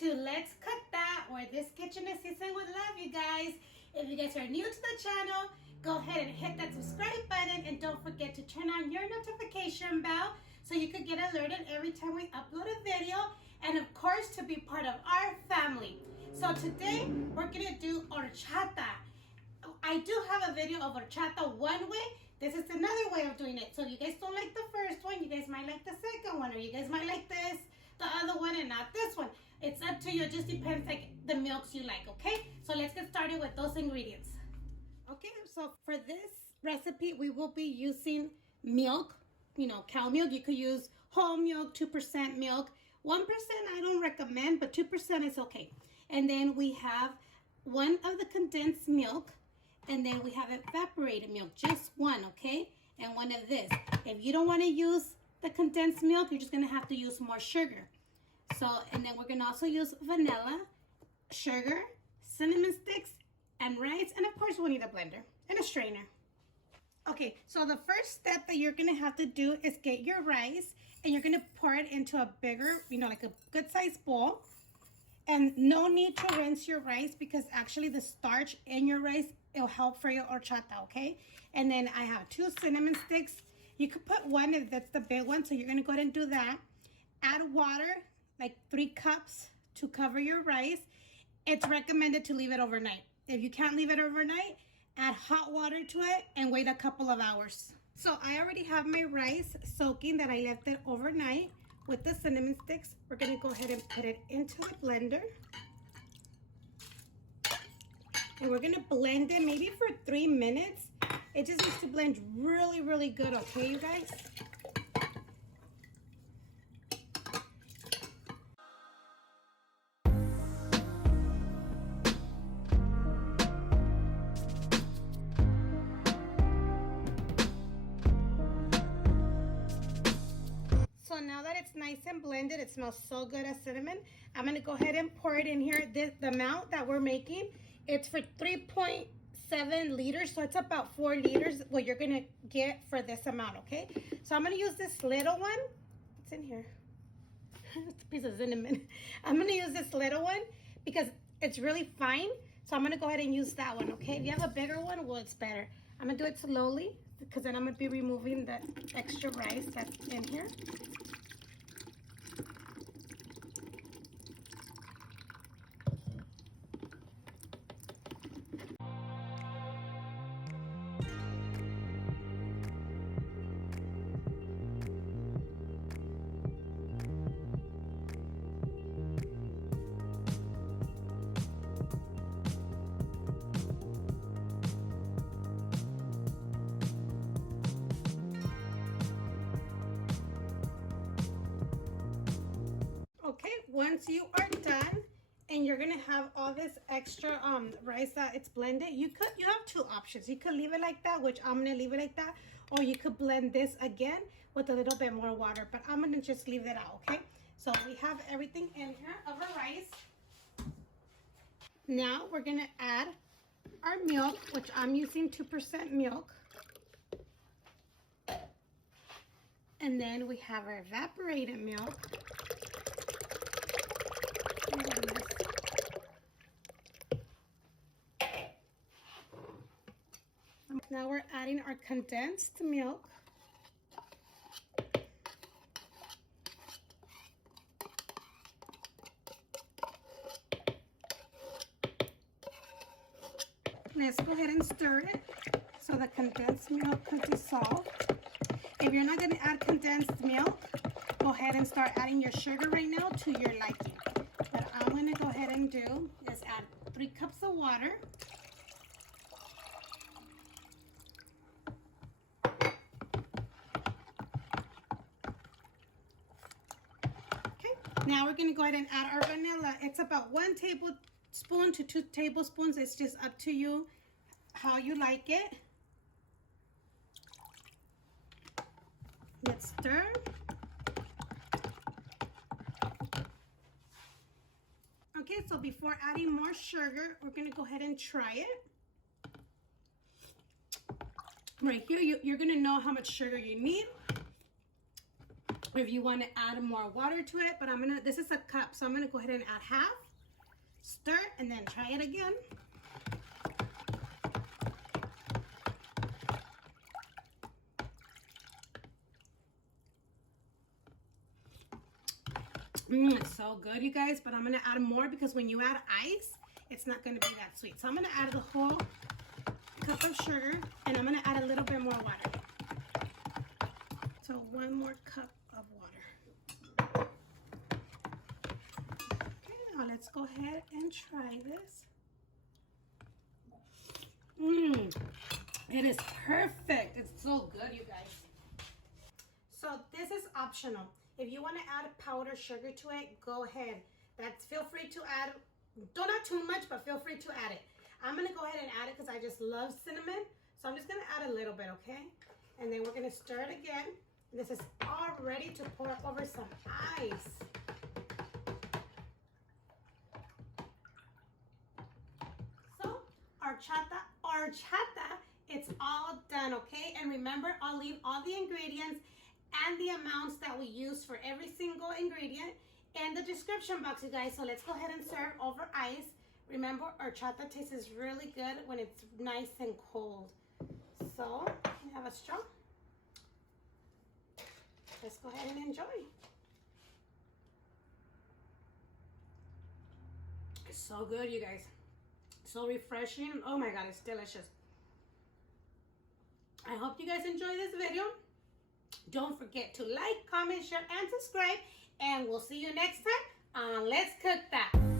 to Let's Cook That, where this kitchen is seasoned with love, you guys. If you guys are new to the channel, go ahead and hit that subscribe button and don't forget to turn on your notification bell so you could get alerted every time we upload a video, and of course to be part of our family. So today we're gonna do horchata. I do have a video of horchata one way. This is another way of doing it. So if you guys don't like the first one, you guys might like the second one, or you guys might like the other one and not this one. It's up to you. It just depends like the milks you like, okay? So let's get started with those ingredients. Okay, so for this recipe, we will be using milk, cow milk. You could use whole milk, 2% milk. 1% I don't recommend, but 2% is okay. And then we have one of the condensed milk, and then we have evaporated milk, just one, okay? And one of this. If you don't want to use the condensed milk, you're just going to have to use more sugar. So, and then we're going to also use vanilla, sugar, cinnamon sticks, and rice. And of course, we'll need a blender and a strainer. Okay, so the first step that you're going to have to do is get your rice, and you're going to pour it into a bigger, like a good sized bowl. And no need to rinse your rice, because actually the starch in your rice, it'll help for your horchata, okay? And then I have 2 cinnamon sticks. You could put one if that's the big one, so you're going to go ahead and do that. Add water, like 3 cups to cover your rice. It's recommended to leave it overnight. If you can't leave it overnight, add hot water to it and wait a couple of hours. So I already have my rice soaking that I left it overnight with the cinnamon sticks. We're going to go ahead and put it into the blender. And we're going to blend it maybe for 3 minutes. It just needs to blend really, really good, okay, you guys? So now that it's nice and blended, it smells so good as cinnamon. I'm going to go ahead and pour it in here. The amount that we're making, it's for 3.7 liters. So it's about 4 liters what you're going to get for this amount, okay? So I'm going to use this little one. What's in here? It's a piece of cinnamon. I'm going to use this little one because it's really fine. So I'm going to go ahead and use that one, okay? If you have a bigger one, well, it's better. I'm going to do it slowly because then I'm going to be removing the extra rice that's in here. Okay, once you are done and you're gonna have all this extra rice that it's blended, you have 2 options. You could leave it like that, which I'm gonna leave it like that, or you could blend this again with a little bit more water, but I'm gonna just leave it out, okay? So we have everything in here of our rice. Now we're gonna add our milk, which I'm using 2% milk. And then we have our evaporated milk. Now we're adding our condensed milk. Let's go ahead and stir it so the condensed milk can dissolve. If you're not going to add condensed milk, go ahead and start adding your sugar right now to your liking. What I'm going to go ahead and do is add 3 cups of water. Okay, now we're going to go ahead and add our vanilla. It's about 1 tablespoon to 2 tablespoons. It's just up to you how you like it. Let's stir. Okay, so before adding more sugar, we're going to go ahead and try it. Right here, you're going to know how much sugar you need. if you want to add more water to it, but this is a cup, so I'm gonna go ahead and add half, stir, and then try it again. It's so good, you guys, but I'm gonna add more because when you add ice, it's not gonna be that sweet. So I'm gonna add the whole cup of sugar, and I'm gonna add a little bit more water. So 1 more cup of water. Okay, now let's go ahead and try this. It is perfect. It's so good, you guys. So this is optional. If you want to add powdered sugar to it, go ahead. Feel free to add, don't add too much, but feel free to add it. I'm going to go ahead and add it because I just love cinnamon. So I'm just going to add a little bit, okay? And then we're going to stir it again. This is all ready to pour over some ice. So, horchata, it's all done, okay? And remember, I'll leave all the ingredients and the amounts that we use for every single ingredient in the description box, you guys. So let's go ahead and serve over ice. Remember, horchata tastes really good when it's nice and cold. So, we have a straw. Let's go ahead and enjoy. It's so good, you guys. So refreshing. Oh my God, it's delicious. I hope you guys enjoy this video. Don't forget to like, comment, share, and subscribe. And we'll see you next time on Let's Cook That.